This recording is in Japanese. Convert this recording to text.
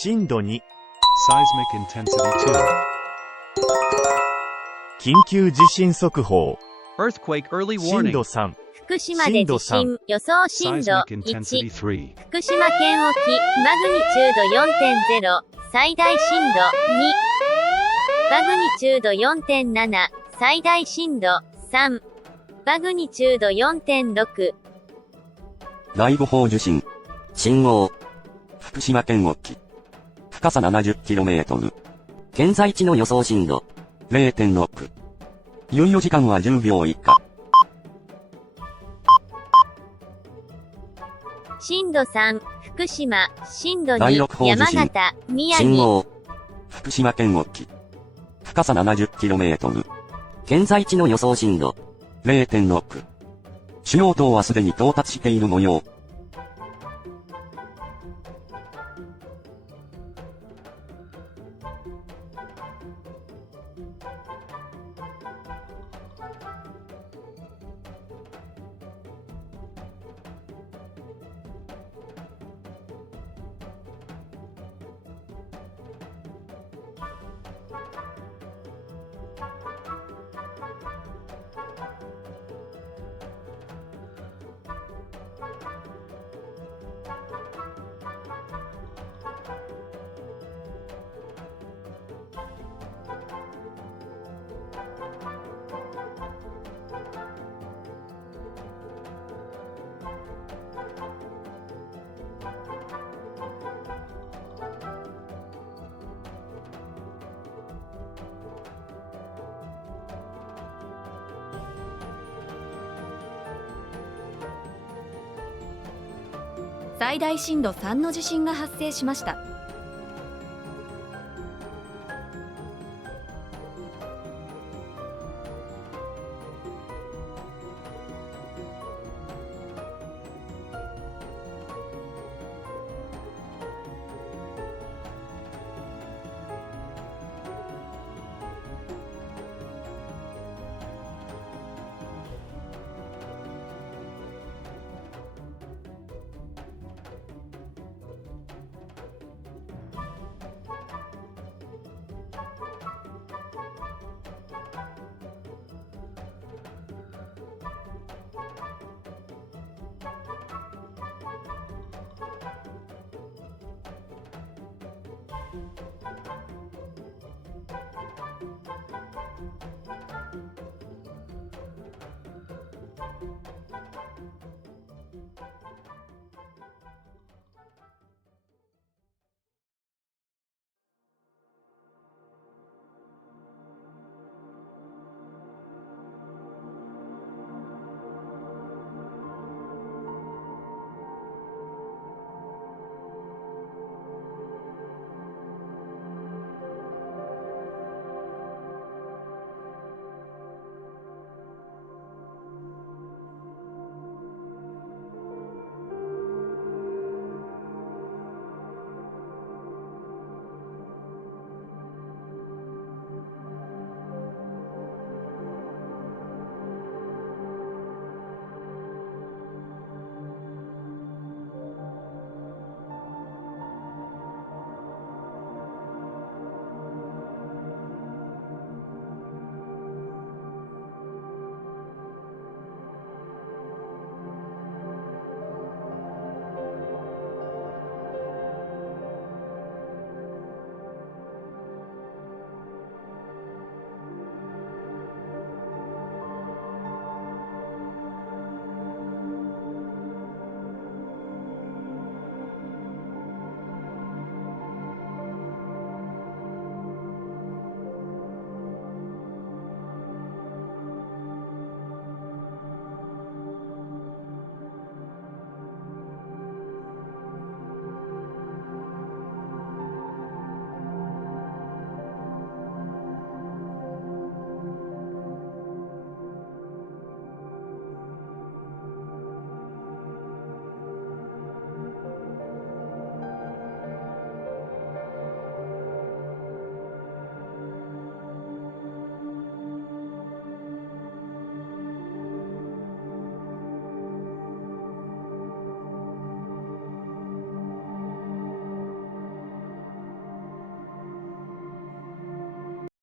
震度2、Seismic intensity 2. 緊急地震速報。Earthquake early 震 warning. 度3、福島で地震、予想震度 Seismic intensity 1。 3. 福島県沖、マグニチュード 4.0、最大震度2。マグニチュード 4.7、最大震度3。マグニチュード 4.6。ライブ4受信。信号。福島県沖。深さ 70km。現在地の予想震度。0.6。猶予時間は10秒以下。震度3、福島、震度第2、 6報地震山形、宮城。信号。福島県沖。深さ 70km。現在地の予想震度。0.6。主要島はすでに到達している模様。最大震度3の地震が発生しました。